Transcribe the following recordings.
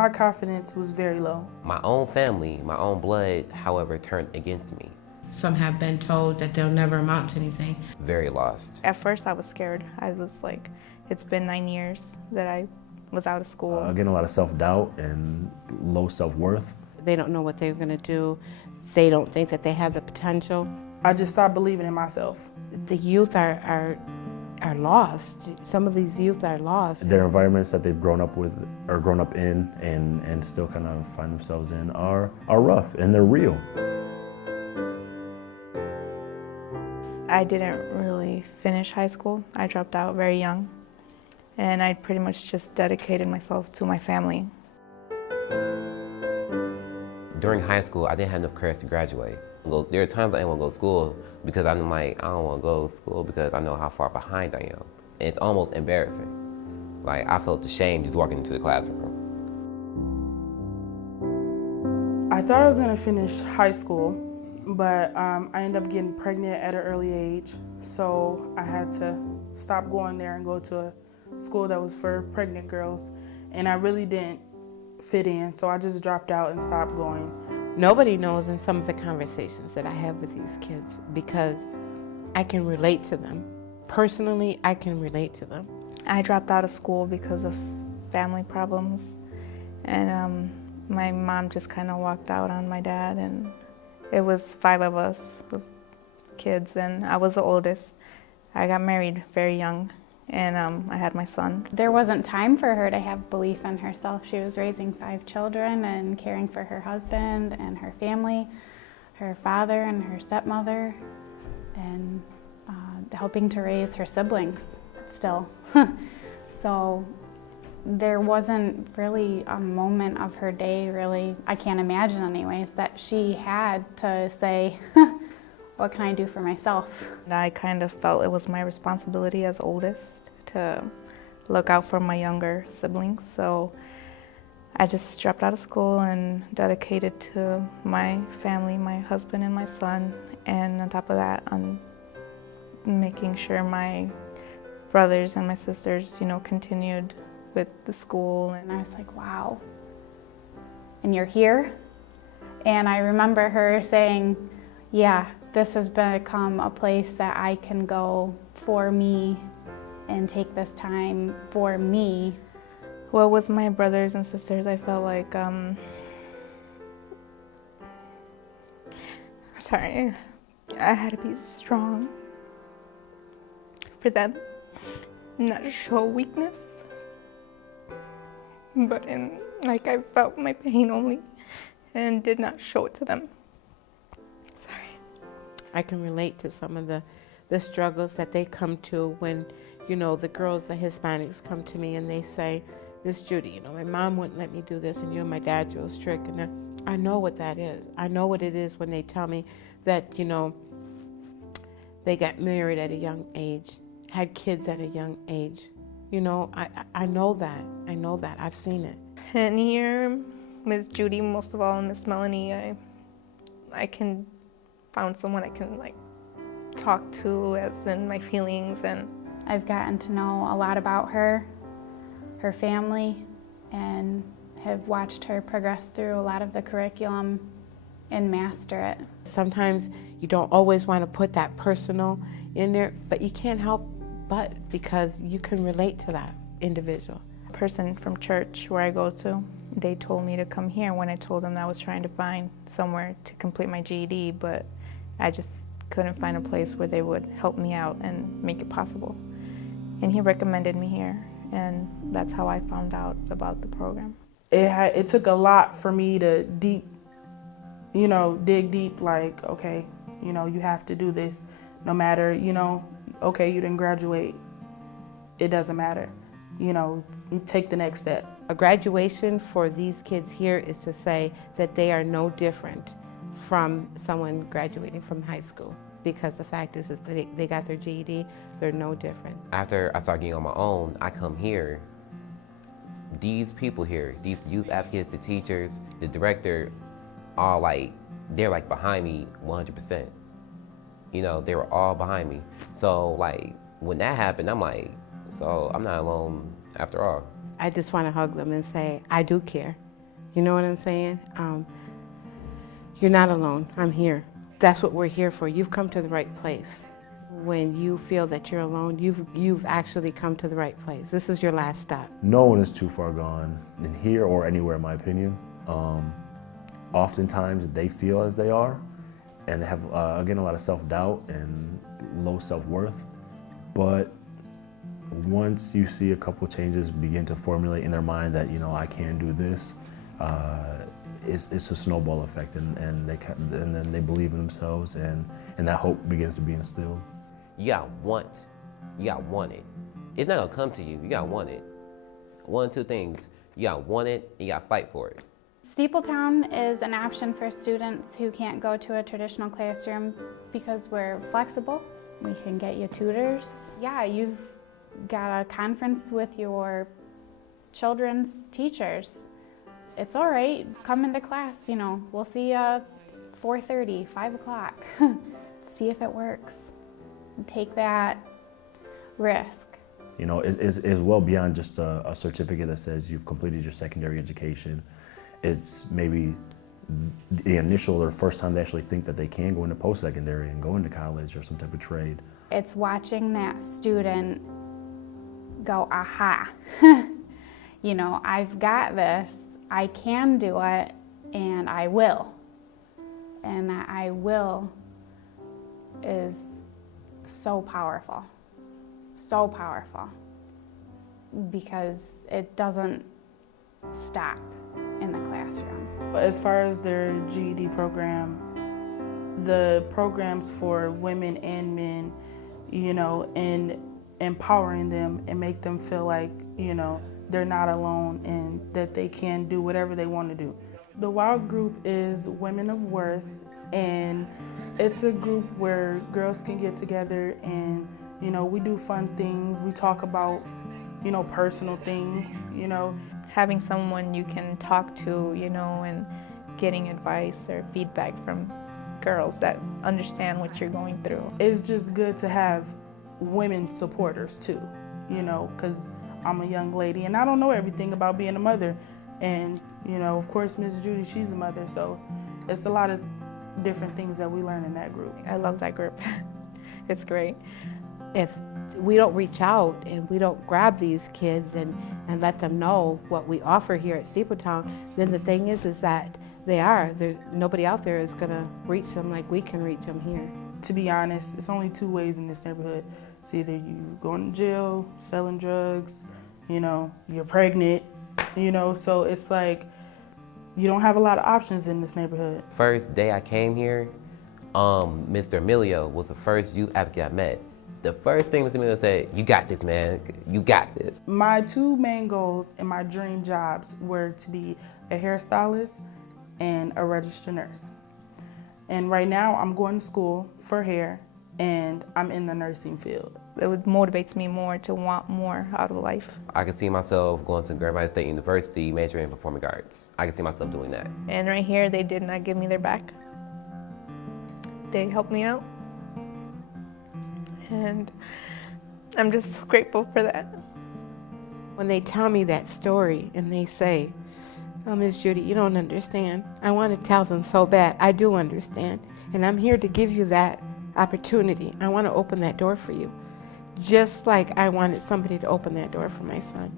my confidence was very low. My own family, my own blood, however, turned against me. Some have been told that they'll never amount to anything. Very lost. At first I was scared. I was like, it's been 9 years that I was out of school. Getting a lot of self-doubt and low self-worth. They don't know what they're going to do. They don't think that they have the potential. I just stopped believing in myself. The youth are lost. Some of these youth are lost. Their environments that they've grown up with or grown up in and still kind of find themselves in are rough and they're real. I didn't really finish high school. I dropped out very young, and I pretty much just dedicated myself to my family. During high school, I didn't have enough courage to graduate. There are times I didn't want to go to school because I'm like, I don't want to go to school because I know how far behind I am. And it's almost embarrassing. Like, I felt ashamed just walking into the classroom. I thought I was gonna finish high school, but I ended up getting pregnant at an early age, so I had to stop going there and go to a school that was for pregnant girls, and I really didn't fit in, so I just dropped out and stopped going. Nobody knows in some of the conversations that I have with these kids because I can relate to them. Personally, I can relate to them. I dropped out of school because of family problems, and my mom just kind of walked out on my dad, and it was 5 of us with kids, and I was the oldest. I got married very young, and I had my son. There wasn't time for her to have belief in herself. She was raising 5 children and caring for her husband and her family, her father and her stepmother, and helping to raise her siblings still. So there wasn't really a moment of her day, really, I can't imagine anyways, that she had to say, what can I do for myself? I kind of felt it was my responsibility as oldest to look out for my younger siblings, so I just dropped out of school and dedicated to my family, my husband and my son, and on top of that, on making sure my brothers and my sisters, continued with the school. And I was like, wow, and you're here? And I remember her saying, yeah, this has become a place that I can go for me and take this time for me. Well, with my brothers and sisters, I felt like, sorry, I had to be strong for them, not to show weakness, but I felt my pain only and did not show it to them. Sorry. I can relate to some of the struggles that they come to when, the girls, the Hispanics come to me and they say, Miss Judy, my mom wouldn't let me do this and you and my dad's real strict. And I know what that is. I know what it is when they tell me that, they got married at a young age, had kids at a young age. I know that. I know that. I've seen it. And here, Miss Judy, most of all, and Miss Melanie, I can found someone I can talk to as in my feelings, and I've gotten to know a lot about her family, and have watched her progress through a lot of the curriculum and master it. Sometimes you don't always want to put that personal in there, but you can't help but because you can relate to that individual. A person from church where I go to, they told me to come here when I told them that I was trying to find somewhere to complete my GED, but I just couldn't find a place where they would help me out and make it possible. And he recommended me here, and that's how I found out about the program. It took a lot for me to dig deep, okay, you have to do this no matter, okay, you didn't graduate, it doesn't matter, take the next step. A graduation for these kids here is to say that they are no different from someone graduating from high school, because the fact is that they got their GED, they're no different. After I started getting on my own, I come here. These people here, these youth advocates, the teachers, the director, all they're behind me 100%. They were all behind me. So when that happened, I'm so I'm not alone after all. I just want to hug them and say, I do care. You know what I'm saying? You're not alone. I'm here. That's what we're here for. You've come to the right place. When you feel that you're alone, you've actually come to the right place. This is your last stop. No one is too far gone in here or anywhere, in my opinion. Oftentimes they feel as they are, and they have, again, a lot of self-doubt and low self-worth. But once you see a couple changes begin to formulate in their mind that, I can do this, it's a snowball effect, and then they believe in themselves, and that hope begins to be instilled. You gotta want it. It's not gonna come to you. You gotta want it. One of two things: you gotta want it, and you gotta fight for it. Steepletown is an option for students who can't go to a traditional classroom because we're flexible. We can get you tutors. Yeah, you've got a conference with your children's teachers. It's all right. Come into class, we'll see you 4:30, 5 o'clock. See if it works. Take that risk. It's well beyond just a certificate that says you've completed your secondary education. It's maybe the initial or first time they actually think that they can go into post-secondary and go into college or some type of trade. It's watching that student go, aha, I've got this, I can do it, and I will. And that I will is so powerful, because it doesn't stop in the classroom. As far as their GED program, the programs for women and men, and empowering them and make them feel like, they're not alone and that they can do whatever they want to do. The WOW group is Women of Worth, and it's a group where girls can get together and, we do fun things. We talk about, personal things, Having someone you can talk to, and getting advice or feedback from girls that understand what you're going through. It's just good to have women supporters too, because I'm a young lady and I don't know everything about being a mother. And, of course, Miss Judy, she's a mother, so it's a lot of different things that we learn in that group. I love that group. It's great. If we don't reach out and we don't grab these kids and let them know what we offer here at Steepletown, then the thing is that nobody out there is going to reach them like we can reach them here. To be honest, it's only two ways in this neighborhood. It's either you going to jail, selling drugs, you're pregnant, so it's like you don't have a lot of options in this neighborhood. First day I came here, Mr. Emilio was the first youth advocate I met. The first thing Mr. Emilio said, "You got this, man. You got this." My two main goals and my dream jobs were to be a hairstylist and a registered nurse. And right now I'm going to school for hair and I'm in the nursing field. It motivates me more to want more out of life. I can see myself going to Grand Valley State University, majoring in performing arts. I can see myself doing that. And right here, they did not give me their back. They helped me out. And I'm just so grateful for that. When they tell me that story and they say, "Oh, Miss Judy, you don't understand," I want to tell them so bad. I do understand. And I'm here to give you that opportunity. I want to open that door for you, just like I wanted somebody to open that door for my son.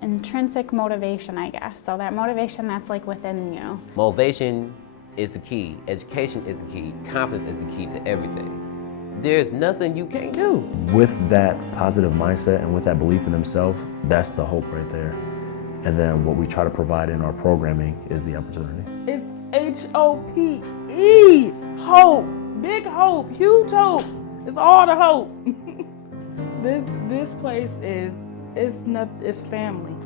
Intrinsic motivation, I guess. So that motivation that's like within you. Motivation is the key. Education is the key. Confidence is the key to everything. There's nothing you can't do. With that positive mindset and with that belief in themselves, that's the hope right there. And then what we try to provide in our programming is the opportunity. It's HOPE, hope, big hope, huge hope. It's all the hope. This place it's family.